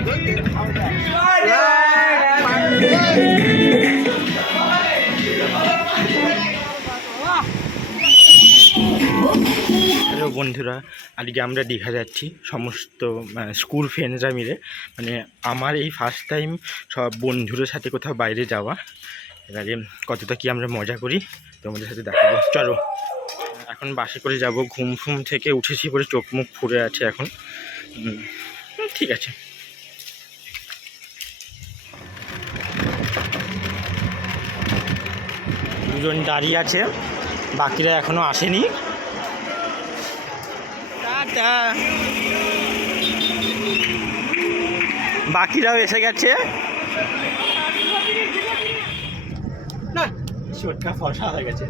Hello বন্ধুরা, আজকে আমরা দীঘা যাচ্ছি সমস্ত স্কুল ফ্রেন্ডসরা মিলে। মানে আমার এই ফার্স্ট টাইম সব বন্ধুদের সাথে কোথাও বাইরে যাওয়া। এবারে কতটা কি আমরা মজা করি তোমাদের সাথে দেখাবো। চলো, এখন বাসে করে যাব। ঘুম ফুম থেকে উঠেছি পরে চোখ মুখ ফুরে আছে এখন। ঠিক আছে। দুজন দাঁড়িয়ে আছে, বাকিরা এখনো আসেনি। বাকিরাও এসে গেছে। ফর্সা হয়ে গেছে।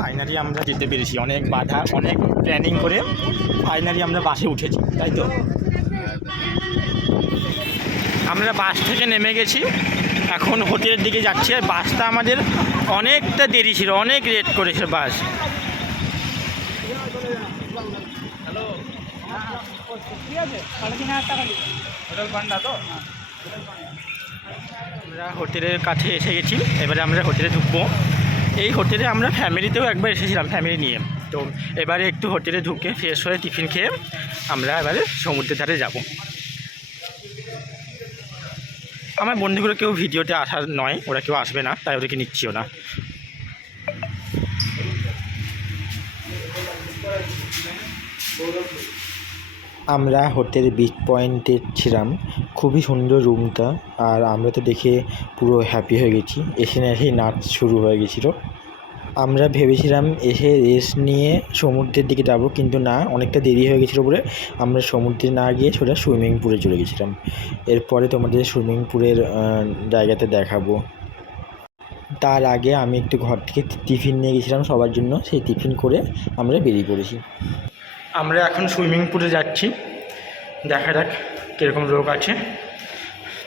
ফাইনালি আমরা যেতে পেরেছি, অনেক বাধা অনেক প্ল্যানিং করে ফাইনালি আমরা বাসে উঠেছি, তাই তো। আমরা বাস থেকে নেমে গেছি, এখন হোটেলের দিকে যাচ্ছি। আর বাসটা আমাদের অনেকটা দেরি ছিল, অনেক লেট করেছে বাস। আমরা হোটেলের কাছে এসে গেছি, এবারে আমরা হোটেলে ঢুকবো। এই হোটেলে আমরা ফ্যামিলিতেও একবার এসেছিলাম, ফ্যামিলি নিয়ে। তো এবারে একটু হোটেলে ঢুকে ফ্রেশ হয়ে টিফিন খেয়ে আমরা এবারে সমুদ্রের ধারে যাব। আমার বন্ধুগুলো কেউ ভিডিওতে আসার নয়, ওরা কেউ আসবে না, তাই ওদেরকে নিচ্ছিও না। আমরা হোটেল বিচ পয়েন্টে ছিলাম, খুবই সুন্দর রুমটা। আর আমরা তো দেখে পুরো হ্যাপি হয়ে গেছি। এসে না এসেই নাচ শুরু হয়ে গেছিলো। আমরা ভেবেছিলাম এসে রেস্ট নিয়ে সমুদ্রের দিকে যাব, কিন্তু না, অনেকটা দেরি হয়ে গেছিলো বলে আমরা সমুদ্রে না গিয়ে সোজা সুইমিং পুলে চলে গেছিলাম। এরপরে তোমাদের সুইমিং পুলের জায়গাতে দেখাবো। তার আগে আমি একটু ঘর থেকে টিফিন নিয়ে গেছিলাম সবার জন্য, সেই টিফিন করে আমরা বেরিয়ে পড়েছি। আমরা এখন সুইমিং পুলে যাচ্ছি, দেখা যাক কীরকম লোক আছে।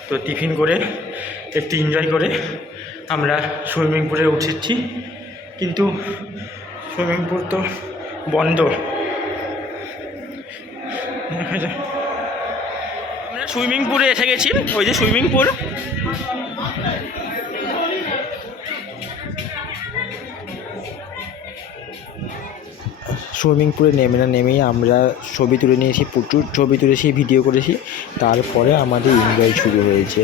তো টিফিন করে একটু এনজয় করে আমরা সুইমিং পুলে উঠেছি, কিন্তু সুইমিং পুল তো বন্ধ। আমরা সুইমিং পুলে এসে গেছি, ওই যে সুইমিং পুল। সুইমিং পুলে নেমেই আমরা ছবি তুলে নিয়েছি, প্রচুর ছবি তুলেছি, ভিডিও করেছি। তারপরে আমাদের এনজয় শুরু হয়েছে।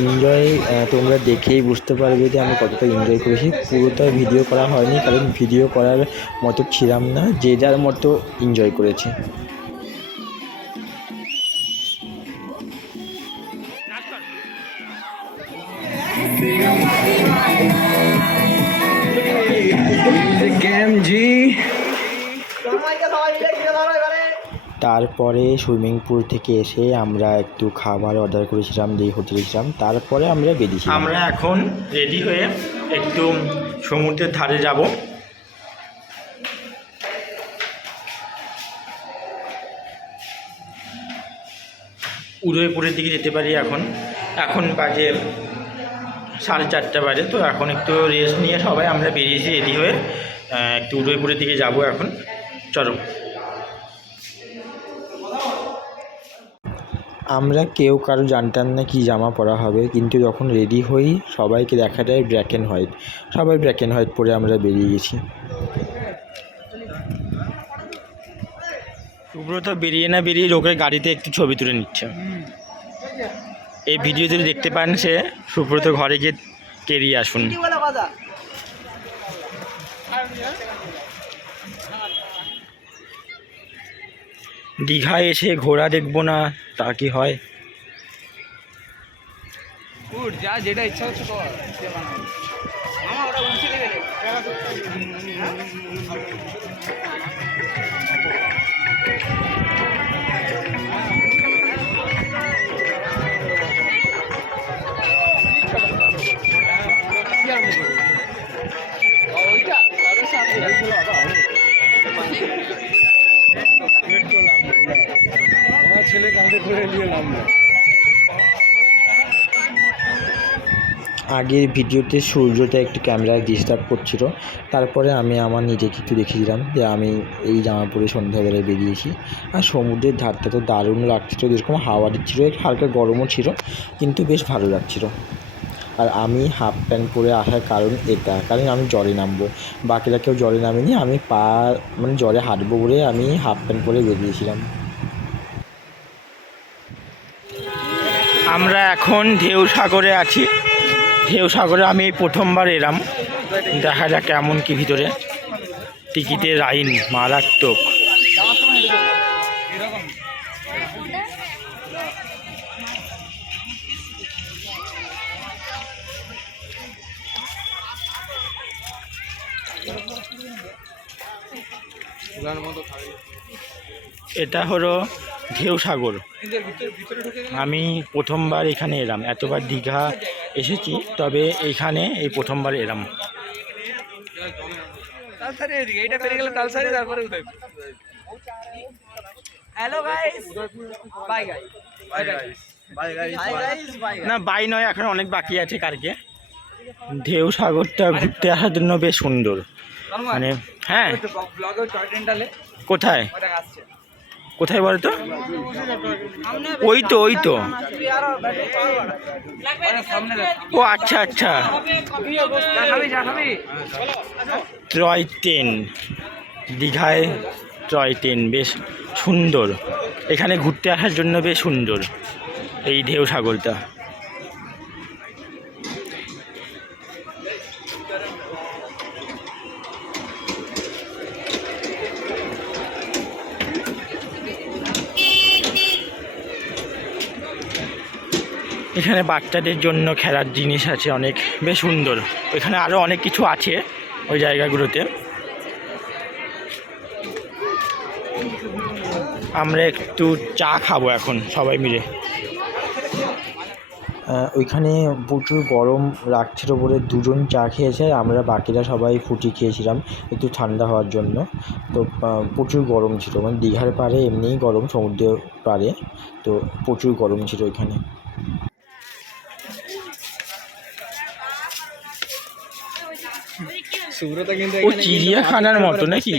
এনজয় তোমরা দেখেই বুঝতে পারবে যে আমি কতটা এনজয় করেছি। পুরোটা ভিডিও করা হয়নি, কারণ ভিডিও করার মতো ছিলাম না, যে যার মতো এনজয় করেছে। তারপরে সুইমিং পুল থেকে এসে আমরা একটু খাবার অর্ডার করেছিলাম, যেই হোটেলে ছিলাম। তারপরে আমরা বেরিয়েছি। আমরা এখন রেডি হয়ে একটু সমুদ্রের ধারে যাব। উদয়পুরের দিকে যেতে পারি। এখন বাজে 4:30 বাজে। তো এখন একটু রেস্ট নিয়ে সবাই আমরা বেরিয়েছি রেডি হয়ে, একটু উদয়পুরের দিকে যাব এখন। চলো। আমরা কেউ কারো জানতাম না কি জামা পরা হবে, কিন্তু যখন রেডি হই সবাইকে দেখা যায় ব্ল্যাক অ্যান্ড হোয়াইট। সবাই ব্ল্যাক অ্যান্ড হোয়াইট পরে আমরা বেরিয়ে গেছি। সুব্রত বেরিয়ে না বেরিয়ে লোকের গাড়িতে একটু ছবি তুলে নিচ্ছে। এই ভিডিও যদি দেখতে পান, সে সুব্রত ঘরে গিয়ে কেরিয়ে আসুন। দীঘায় এসে ঘোড়া দেখবো না তা কি হয়? যা যেটা ইচ্ছা হচ্ছে আগের ভিডিওতে সূর্যটা একটু ক্যামেরায় ডিস্টার্ব করছিল, তারপরে আমি আমার নিজেকে একটু দেখিয়েছিলাম যে আমি এই জামা পরে সন্ধ্যাবেলায় বেরিয়েছি। আর সমুদ্রের ধারটা তো দারুণ লাগছিল, যেরকম হাওয়া দিচ্ছিলো, একটু হালকা গরমও ছিল, কিন্তু বেশ ভালো লাগছিলো। আর আমি হাফ প্যান্ট পরে আসার কারণ এটা, কারণ আমি জলে নামবো, বাকিরা কেউ জলে নামেনি, আমি মানে জলে হাঁটবো বলে আমি হাফ প্যান্ট পরে বেরিয়েছিলাম। আমরা এখন ঢেউ সাগরে আছি। ঢেউ সাগরে আমি এই প্রথমবার এলাম, দেখা যাক কেমন কি ভিতরে। টিকিটের আইন মারাত্মক। এটা হলো ঢেউ সাগর। আমি প্রথমবার এখানে এলাম, এতবার দীঘা এসেছি, তবে এইখানে এই প্রথমবার এলাম। না বাই নয়, এখন অনেক বাকি আছে কালকে। ঢেউ সাগরটা ঘুরতে আসার জন্য বেশ সুন্দর, মানে হ্যাঁ। কোথায় কোথায় বলো তো? ওই তো ও আচ্ছা আচ্ছা, টয় ট্রেন, দীঘায় টয় ট্রেন বেশ সুন্দর। এখানে ঘুরতে আসার জন্য বেশ সুন্দর এই ঢেউ সাগরটা। এখানে বাচ্চাদের জন্য খেলার জিনিস আছে অনেক, বেশ সুন্দর। এখানে আরও অনেক কিছু আছে ওই জায়গাগুলোতে। আমরা একটু চা খাবো এখন সবাই মিলে। ওইখানে প্রচুর গরম লাগছিল বলে দুজন চা খেয়েছে, আমরা বাকিরা সবাই ফুটি খেয়েছিলাম একটু ঠান্ডা হওয়ার জন্য। তো প্রচুর গরম ছিল, মানে দীঘার পাড়ে এমনিই গরম, সমুদ্রের পাড়ে তো প্রচুর গরম ছিল ওইখানে। ও চিড়িয়াখানার মতো নাকি?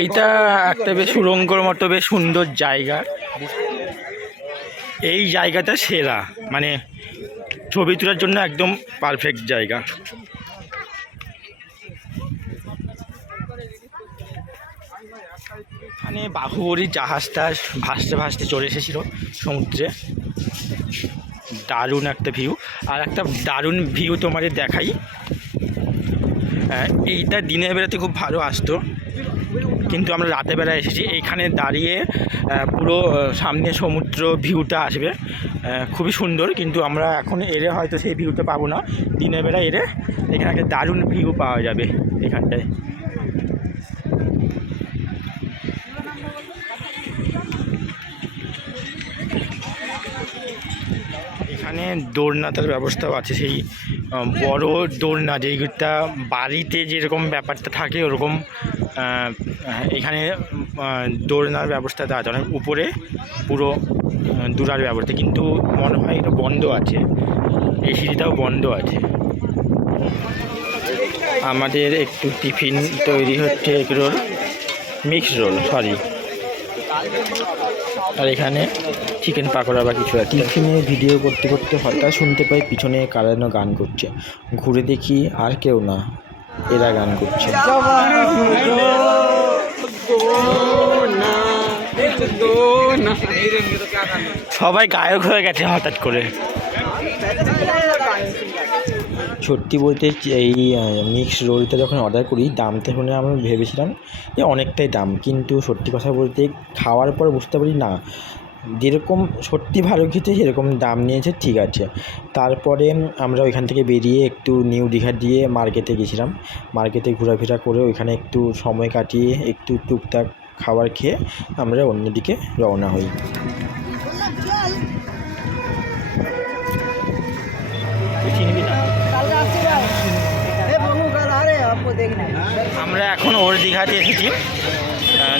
এইটা একটা বেশ সুড়ঙ্গর মতো বেশ সুন্দর জায়গা। এই জায়গাটা সেরা, মানে ছবি তোলার জন্য একদম পারফেক্ট জায়গা। মানে বাহুবলীর জাহাজটা ভাসতে ভাসতে চলে এসেছিল সমুদ্রে। দারুণ একটা ভিউ। আর একটা দারুণ ভিউ তোমাদের দেখাই, এইটা দিনের বেলাতে খুব ভালো আসতো, কিন্তু আমরা রাতের বেলা এসেছি। এইখানে দাঁড়িয়ে পুরো সামনে সমুদ্র ভিউটা আসবে, খুবই সুন্দর। কিন্তু আমরা এখন এলে হয়তো সেই ভিউটা পাবো না, দিনের বেলা এলে এখানে একটা দারুণ ভিউ পাওয়া যাবে এখানটায়। এখানে দোলনাটার ব্যবস্থাও আছে, সেই বড় দোলনা যেইটা বাড়িতে যেরকম ব্যাপারটা থাকে ওরকম এখানে দোলনার ব্যবস্থাটা আছে, অনেক উপরে পুরো দোলার ব্যবস্থা, কিন্তু মনে হয় এটা বন্ধ আছে, এই সিঁড়িটাও বন্ধ আছে। আমাদের একটু টিফিন তৈরি হচ্ছে, egg roll, mixed roll sorry, আর এখানে চিকেন পাকোড়া বা কিছু। টিফিনে ভিডিও করতে করতে হঠাৎ শুনতে পাই পিছনে কারা যেন গান করছে। ঘুরে দেখি আর কেউ না, এরা গান করছে। সবাই গায়ক হয়ে গেছে হঠাৎ করে। সত্যি বলতে এই মিক্সড রোলটা যখন অর্ডার করি দামটা শুনে আমি ভেবেছিলাম যে অনেকটাই দাম, কিন্তু সত্যি কথা বলতে খাওয়ার পর বুঝতে পারি না, যেরকম সত্যি ভালো খেতে সেরকম দাম নিয়েছে, ঠিক আছে। তারপরে আমরা ওইখান থেকে বেরিয়ে একটু নিউ দীঘা দিয়ে মার্কেটে গেছিলাম। মার্কেটে ঘোরাফেরা করে ওইখানে একটু সময় কাটিয়ে একটু টুকটাক খাবার খেয়ে আমরা অন্যদিকে রওনা হই। আমরা এখন ওল্ড দীঘাতে এসেছি,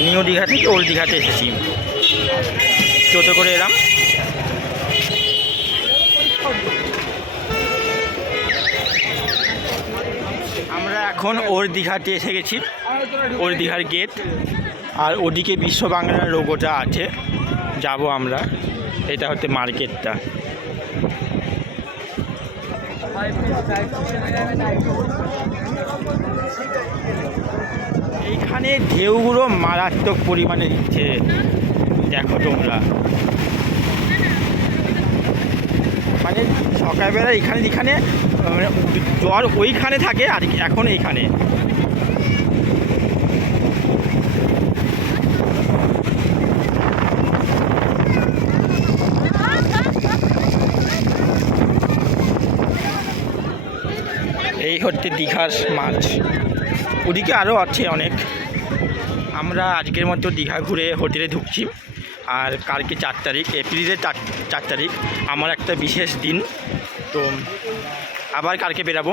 নিউ দীঘা থেকে ওল্ড দীঘাতে এসেছি, টোটো করে এলাম। এখন ওর দীঘাতে এসে গেছি, ওর দীঘার গেট, আর ওদিকে বিশ্ব বাংলার লোগোটা আছে, যাব আমরা। এটা হচ্ছে মার্কেটটা। এইখানে ঢেউগুলো মারাত্মক পরিমাণে দিচ্ছে, দেখো তোমরা। মানে সকালবেলা এখানে জল ওইখানে থাকে, আর এখন এইখানে। এই হচ্ছে দীঘার মাছ, ওদিকে আরও আছে অনেক। আমরা আজকের মতো দীঘা ঘুরে হোটেলে ঢুকছি। আর কালকে 4 তারিখ, এপ্রিলের 4 তারিখ আমার একটা বিশেষ দিন, তো আবার কালকে বেরাবো।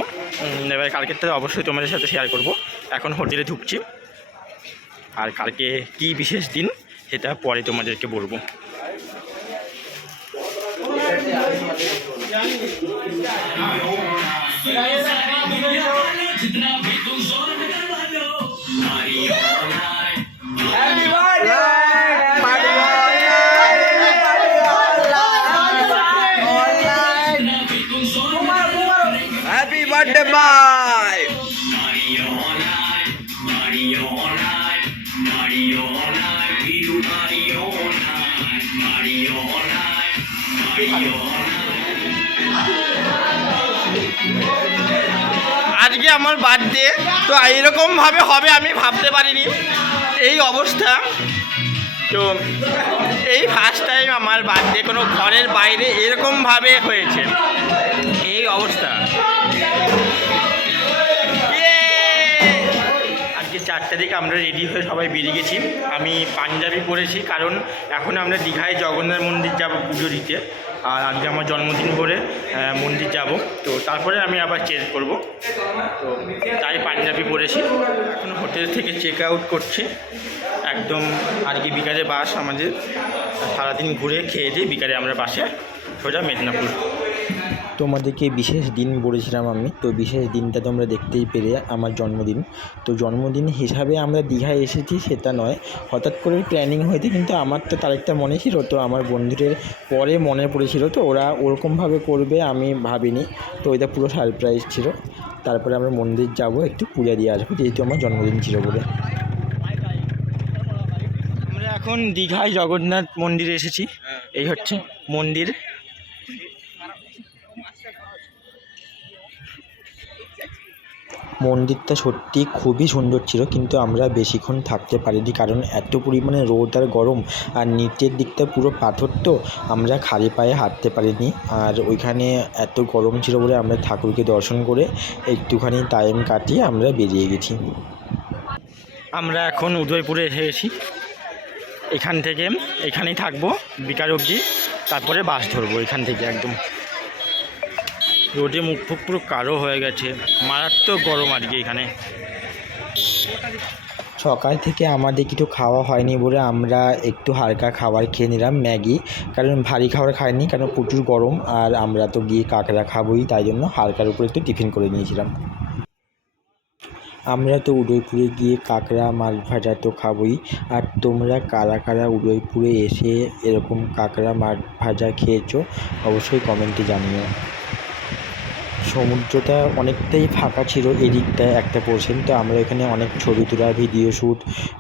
এবার কালকেরটা অবশ্যই তোমাদের সাথে শেয়ার করব। এখন হোটেলে ঢুকছি, আর কালকে কি বিশেষ দিন সেটা পরে তোমাদেরকে বলবো। Happy birthday, bye. আজকে আমার বার্থডে, তো এরকমভাবে হবে আমি ভাবতে পারিনি। এই অবস্থা, তো এই ফার্স্ট টাইম আমার বার্থডে কোনো ঘরের বাইরে এরকমভাবে হয়েছে। এই অবস্থা। আজকে 4 তারিখ আমরা রেডি হয়ে সবাই বেরিয়ে গেছি। আমি পাঞ্জাবি পরেছি, কারণ এখন আমরা দীঘায় জগন্নাথ মন্দির যাব পুজো দিতে, আর আজকে আমার জন্মদিন করে মন্দির যাব, তো তারপরে আমি আবার চেঞ্জ করব, তো তাই পাঞ্জাবি পরেছি। এখন হোটেল থেকে চেক আউট করছি একদম। আজকে বিকালে বাস আমাদের, সারাদিন ঘুরে খেয়ে দিয়ে বিকালে আমরা বাসে সোজা মেদিনীপুর। তোমাদেরকে বিশেষ দিন বলেছিলাম আমি, তো বিশেষ দিনটা তোমরা দেখতেই পেরে, আমার জন্মদিন। তো জন্মদিন হিসাবে আমরা দীঘায় এসেছি সেটা নয়, হঠাৎ করে প্ল্যানিং হয়েছে, কিন্তু আমার তো তারিখটা মনে ছিল, তো আমার বন্ধুদের পরে মনে পড়েছিল, তো ওরা ওরকমভাবে করবে আমি ভাবিনি, তো এটা পুরো সারপ্রাইজ ছিল। তারপরে আমরা মন্দির যাব, একটু পূজা দিয়ে আসবো, যেহেতু আমার জন্মদিন ছিল বলে। আমরা এখন দীঘায় জগন্নাথ মন্দিরে এসেছি, এই হচ্ছে মন্দির। মন্দিরটা সত্যি খুবই সুন্দর ছিল, কিন্তু আমরা বেশিক্ষণ থাকতে পারিনি, কারণ এত পরিমাণে রোদ আর গরম, আর নিচের দিকটা পুরো পাথর, তো আমরা খালি পায়ে হাঁটতে পারিনি। আর ওইখানে এত গরম ছিল বলে আমরা ঠাকুরকে দর্শন করে একটুখানি টাইম কাটিয়ে আমরা বেরিয়ে গেছি। আমরা এখন উদয়পুরে এসে গেছি, এখান থেকে এখানেই থাকবো বিকাল অবধি, তারপরে বাস ধরবো এখান থেকে। একদম রোদে মুখ ফুক পুরো কালো হয়ে গেছে, মারাত্মক গরম আজকে এখানে। সকাল থেকে আমাদের কিছু খাওয়া হয়নি বলে আমরা একটু হালকা খাবার খেয়ে নিলাম, ম্যাগি, কারণ ভারী খাবার খাইনি, কারণ প্রচুর গরম, আর আমরা তো গিয়ে কাঁকড়া খাবোই, তাই জন্য হালকার উপরে একটু টিফিন করে নিয়েছিলাম। আমরা তো উদয়পুরে গিয়ে কাঁকড়া মাছ ভাজা তো খাবোই। আর তোমরা কারা কারা উদয়পুরে এসে এরকম কাঁকড়া মাছ ভাজা খেয়েছো অবশ্যই কমেন্টে জানিও। সমুদ্রটা অনেকটাই ফাঁকা ছিল এদিকটায় একটা পোর্শন, তো আমরা এখানে অনেক ছবি তোলা, ভিডিও শ্যুট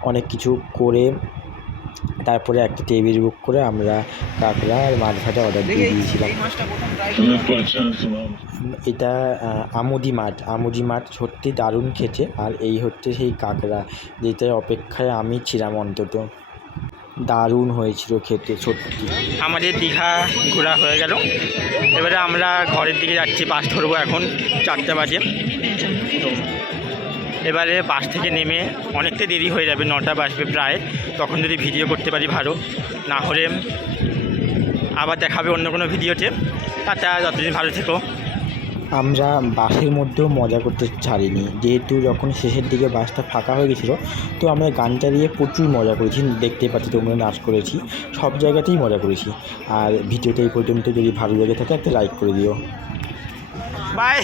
অনেক কিছু করে তারপরে একটা টেবিল বুক করে আমরা কাঁকড়া আর মাছ ভাজা অর্ডার দিয়ে দিয়েছিলাম। এটা আমুদি মাছ সত্যি দারুণ খেতে। আর এই হচ্ছে সেই কাঁকড়া, যেটার অপেক্ষায় আমি ছিলাম, অন্তত দারুণ হয়েছিল খেতে সত্যি। আমাদের দীঘা ঘোরা হয়ে গেল, এবারে আমরা ঘরের দিকে যাচ্ছি, বাস ধরবো এখন 4টা বাজে। তো এবারে বাস থেকে নেমে অনেকটা দেরি হয়ে যাবে, 9টা বাজবে প্রায়, তখন যদি ভিডিও করতে পারি ভালো, না হলে আবার দেখাবে অন্য কোনো ভিডিওতে। টাটা, যতদিন ভালো থেকো। আমরা বাসের মধ্যেও মজা করতে ছাড়িনি, যেহেতু যখন শেষের দিকে বাসটা ফাঁকা হয়ে গেছিলো, তো আমরা গান চালিয়ে প্রচুর মজা করেছি, দেখতে পাচ্ছি তোমরা, নাচ করেছি, সব জায়গাতেই মজা করেছি। আর ভিডিওটা এই পর্যন্ত যদি ভালো লেগে থাকে একটা লাইক করে দিও। বাই।